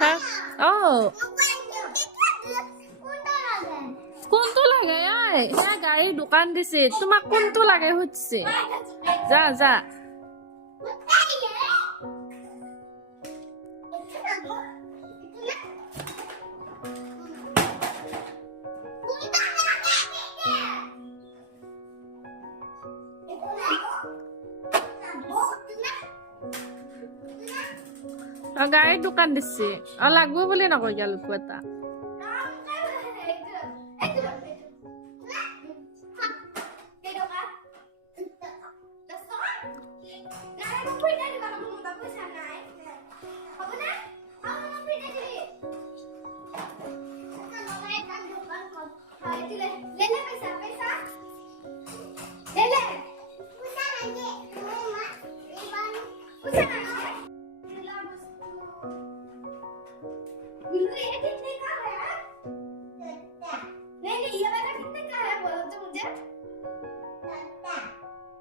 হ্যাঁ ও কোনটো লাগে হ্যাঁ গাড়ীৰ দোকান দিছে তোমাক কোনটো লাগে হচ্ছে যা যা গাড়ীৰ দোকান দিছে লাগব বুলি নকয় গালকো এটা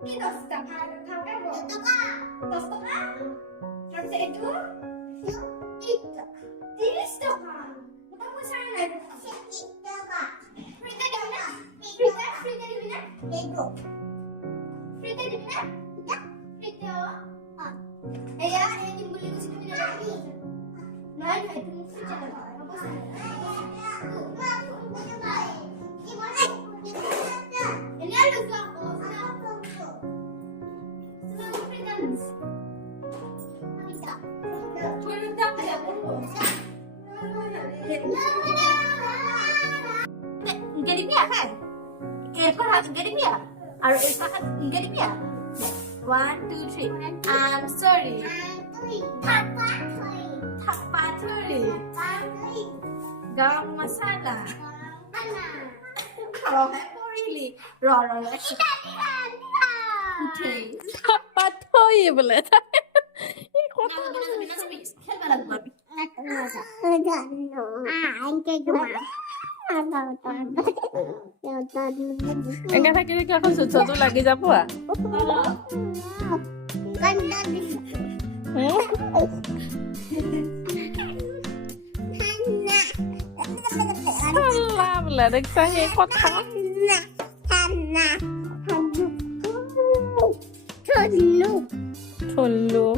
Ini 10 टका kan bu? 10 टका. 10 टका. Habis itu 30 टका. Bukan pesan lagi. 10 टका. Free tadi mana? Free tadi mana? Ego. Free tadi mana? Free tadi. Ya, ini boleh ku sini mana? Nah, itu free tadi. Apa pesan? Ini ada apa? Garimia kan? Ekor harus garimia. Aru ekor harus garimia. 1, 2, 3. I'm sorry. Tapaturi. Garam masala. Oh, really? Raw. Okay. Tapaturi boleh. Ini kota. Enggak sakit lagi aku sesuatu lagi siapa? Salah beladek saya kota. Tulu.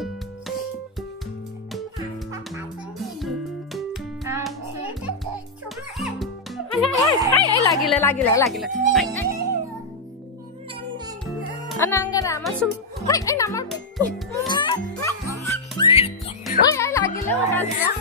Lagi lah. Anangga nama sum. Hai, nama. Lagi lah makasih.